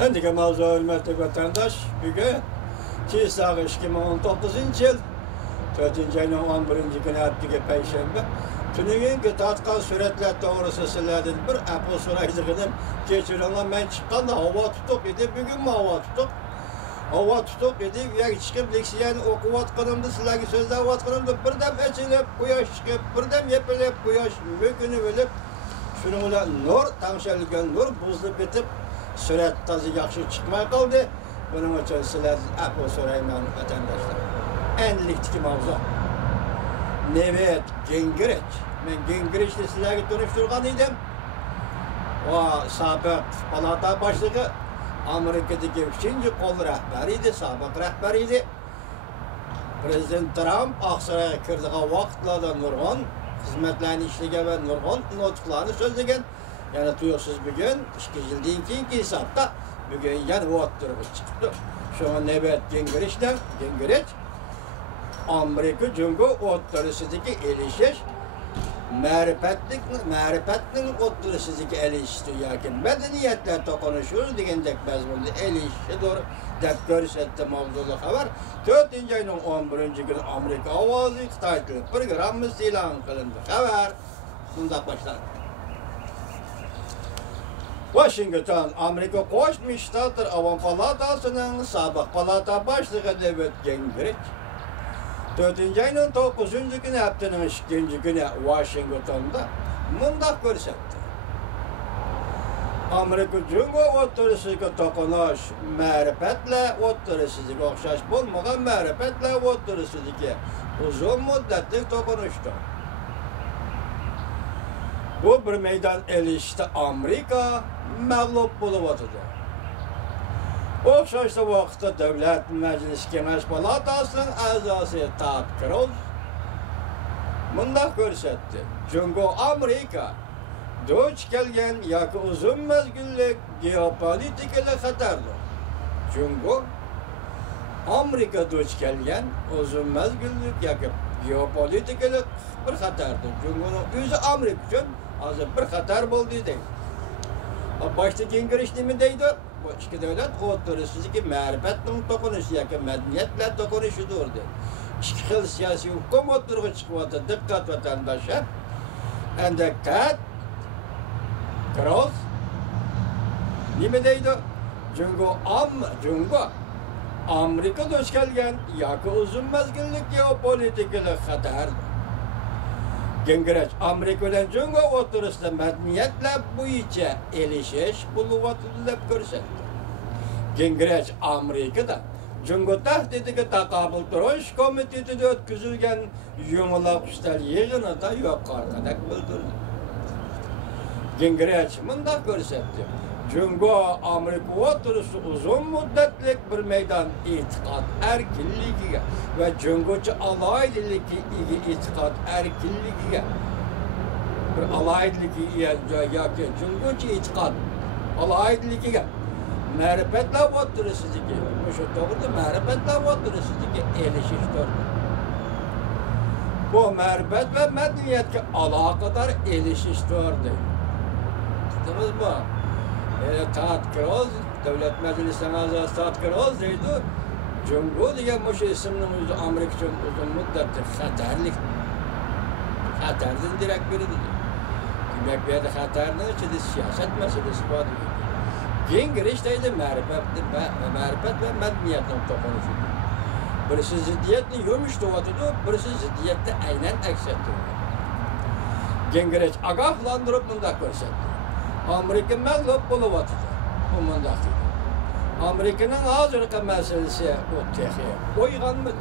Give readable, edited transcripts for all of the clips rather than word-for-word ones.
Endiki mavzu hürmetli vatandaş, bugün Çiğsağ 2019 yıl 4. ayının 11. günü haftıki Perşembe. Tününgün ki tatkan süretler doğrusu sizlerden bir Apple soraydıgıdım. Geçirinler ben çıkkanda hava tutuk idi, bugün mü hava tutuk? Hava tutuk idi, ya çıkıp leksiyen okuvatkanımdı, sizlerki sözler okuvatkanımdı. Birdem eçilip kuyaş çıkıp, birdem yepilip kuyaş mümkünü bilip, şununla nur, tanışarlıken nur buzlu bitip, süret tazı yakşı çıkmaya kaldı. Bunun için sizler Apple sorayım ben vatandaşlar. Enliktiki mavzu. Nevet Gingrich. Ben Gingrich'le sizlerle tanıştırgan idim. O sabık palata başlığı Amerika'daki 3. kol rehberiydi, sabık rehberiydi. Prezident Trump Aksaray'a kirdiği vaxtlarda nurg'un hizmetlerini işlegen ve nurg'un notuklarını sözlegen. Yani tuyuksuz bugün 2 yıldan keyinki hesapta bugün yana oturğu çıktı. Şu an Nevet Gingrich Amerika Cumhur oturusundaki erişiş marifetinin oturusundaki erişişti ya ki medeniyetler konuşuyoruz degендek mezmunlu erişişe doğru dep görsetti mavzulu haber. 4. ayının 11. günü Amerika Avazı Xitay Tili programımız ilan kılındı. Haber bundan başlar. Washington, Amerika Koşmuş Ştatlar Avam Palatası'nın sabık palata başlığı Nevet Gingrich 4. ayının 9. günü haftanın 2. günü Washington'da mındak görsetti. Amerika Cumhur oturusundaki dokunuş marifetle oturusundaki okşaş bulmadan marifetle oturusundaki uzun müddetlik dokunuştu. Bu bir meydan elişti Amerika mağlup buluvatıdır. Okşaşta vaxtda Devlet Meclis Kemeş Palatası'nın azası Ted Cruz mındaq görsetti. Çünkü Amerika duç kelgen yakı uzun mezgillik geopolitikali xatarlı. Çünkü Amerika duç kelgen uzun mezgillik yakı geopolitikali bir xatardı. Çünkü özü Amerika için azı bir xatar buldu deydi. Başta Gingrich nemi deydi? Bu iki devlet oturusundaki marifetin dokunuşu yakı medeniyetle dokunuşudur dedi. İki xil siyasi hukum oturuğu çıkıvatı dikkat vatandaşa. Endek Ted Cruz nemi deydi? Çünkü Amerika duş kelgen yakı uzun mezgillik geopolitikali xatardı. Gingrich Amerika bilen Cumhur oturusunda medeniyetle bu içe erişiş buluvatılı dep görsetti. Gingrich Amerika'da Cumhur tahdidiki takabül duruş komitetinde ötküzülgen yumulak üstel yığını da yok arkadaş bildirdi. Gingrich mındak görsetti. Cumhur Amerika oturusu uzun müddetlik bir meydan itikat erkinliğine ve Cumhurcu alaydılıki itikat erkinliğine bir alaydılıki ya ki Cumhurcu itikat alaydılıki marifetle oturusundaki şu doğru marifetle oturusundaki erişiştir. Bu marifet ve medeniyetke alakadar erişiştir. Tutunuz mu? Ted Cruz, Devlet Meclisi'nin azası Ted Cruz deydi. Cumhur diye bu isiminin Amerika için uzun müddettir xatarlik. Xatardan direkt biri dedi. Demek bir de xatardan içinde siyaset meselesi var. Gingrich deydi marifet ve medeniyetin dokunuşudur. Birisi ziddiyetini yumuştu vatıdı, birisi ziddiyette aynen eksetti. Gingrich agahlandırıp bunda görsetti. Amerika mağlup buluvatıdır. Bu mındaq dedi. Amerika'nın hazırki meselesi o texiye oyğanmıdır.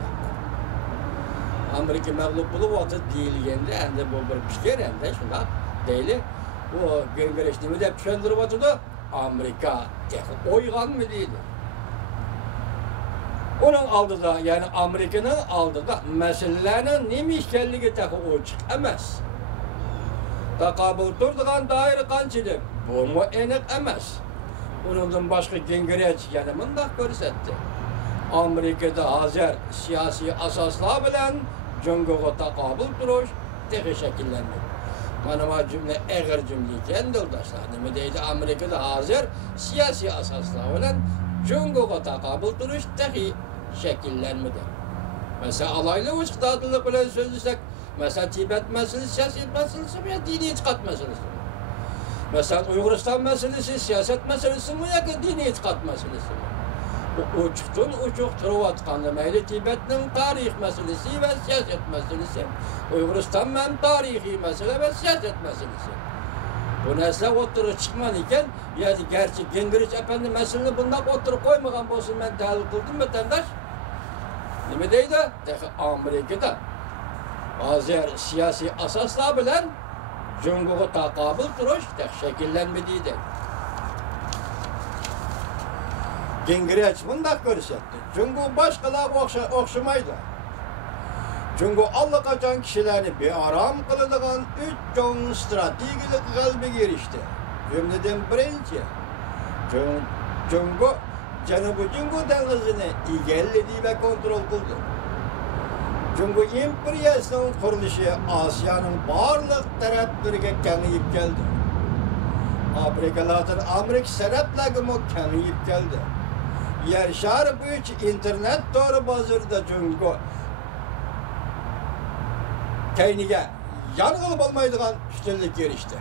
Amerika mağlup buluvatıdır deyilgende, endi bu bir fikir, endi şuna deyili. Bu Gingrich nemi dep düşündürüvatıdır. Amerika texi oyğanmı deyildi. Onun aldıda, yani Amerika'nın aldıda meselelerin nemi işkenligi texi oçuq emas. Takabül durduğun dair kançilik, bu mu enik emas. Onundan başka Gingrich yani mındaq görsetti. Amerika'da hazır siyasi asaslar bilen Cumhur'a takabül duruş tehi şekillenmedi. Mana cümle eğer cümle iken yoldaşlar. Nima deydi Amerika'da hazır siyasi asaslar bilen Cumhur'a takabül duruş dahi şekillenmedi. Mesela alaylı uçkudadılık bilen sözlüsek, mesela Tibet meselesi, siyaset meselesi veya dini itikat meselesi. Mesela Uyguristan meselesi, siyaset meselesi mi ya ki dini itikat meselesi mi? Bu uçuk turvatkanlı meyli Tibet'nin tarih meselesi ve siyaset meselesi. Uyguristan'ın tarihi mesele ve siyaset meselesi. Bu nesle oturup çıkman iken, yani gerçi Gingrich efendi meseleni bundan oturup koymadan olsun ben tahlil kıldım vatandaş. Nima deydi? Amerika'da bazı siyasi asaslar bilen Cumhur'a takabül duruş şekillenmediydi. Gingrich bundak görsetti. Cumhur başkalar okşamaydı. Cumhur allakaçan kişilerini bir aram kılıdığın 3 çoğun stratejik kalbi girişti. Cümleden birinci, Cumhur Janubi Cumhur denizini igelledi ve kontrol kıldı. Cumhur İmperiyasının kuruluşu Asya'nın barlık taraflarına kengiyip geldi. Afrikalardan Amerika seraplarına kengiyip geldi. Yer şarı bu internet doğru bazırda Cumhur kendine yanılıp olmaydıgan üstünlük erişti.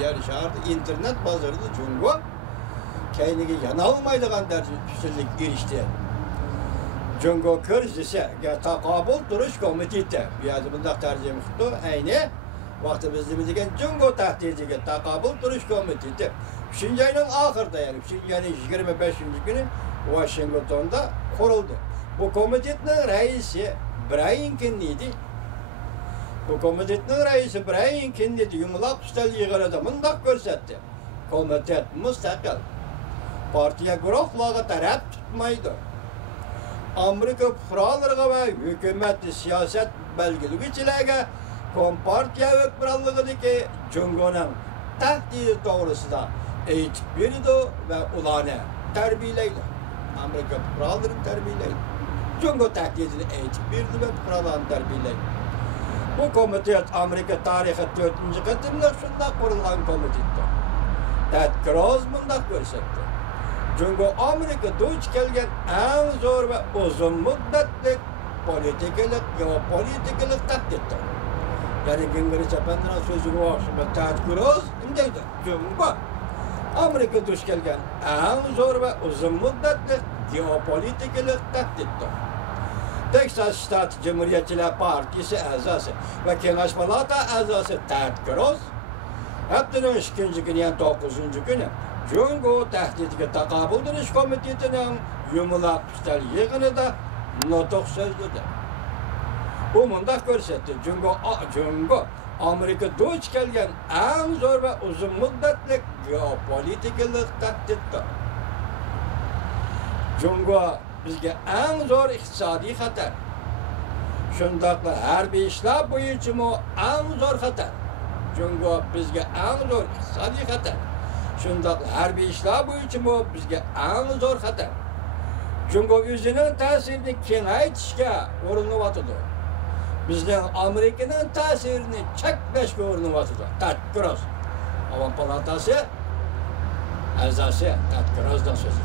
Yer şarı internet bazırda Cumhur kendine yanılmaydıgan üstünlük erişti. Cumhur krizisi takabül duruş komiteti. Biraz bunda tercih tuttu. Aynı vakti bizde bildiğin Cumhur tahtidiga takabül duruş komiteti. 3. ayının ahırda yani 3. ayının 25. günü Washington'da kuruldu. Bu komitetin reisi Brian Kennedy'di. Bu komitetin reisi Brian Kennedy yumulak üstel yığırada bundak görsetti. Komitet müstakil. Partiya guruhlağı taraf tutmaydı. Amerika kurallarına ve hükümetli siyaset belgilgüçilere Kompartiya hükümranlığındaki Cumhur'un tahdidi doğrusunda eğitim verildi ve ulanı terbiyeleydi. Amerika kurallarını terbiyeleydi. Cumhur tahdidini eğitim verdi ve kurallarını terbiyeleydi. Bu komitet Amerika tarihi 4. katımda şunda kurulan komitetti. Ted Cruz bundak görsetti. Cumhur Amerika duç gelgen en zor ve uzun müddetlik politikalik, geopolitikalik tahdittir. Yani Gingrich efendinin sözü var. Ted Cruz imdeydi. Cumhur Amerika duç gelgen en zor ve uzun müddetlik geopolitikalik tahdittir. Texas Stat Cumhuriyetçiler Partisi azası ve Kengaş Palata azası Ted Cruz haftanın 2. günü yani 9. günü Cumhur tahdidiga takabül duruş komitetinin yumulak üstel yığınında notuk sözlüdü. Bu mundak görsetti. Cumhur Amerika duç gelgen en zor ve uzun müddetlik geopolitikalik tahdittir. Cumhur bizge en zor iktisadi xatar. Şundakla her bir işler boyunca en zor xatar. Cumhur bizge en zor iktisadi xatar. Şundakla her bir işler boyunca bizge en zor xatar. Cumhur yüzünün təsirini kengaytishga urinıvatıdı. Bizden Amerika'nın təsirini çekleşke urinıvatıdı. Ted Cruz. Avam palatası azası Ted Cruz'dan sözü.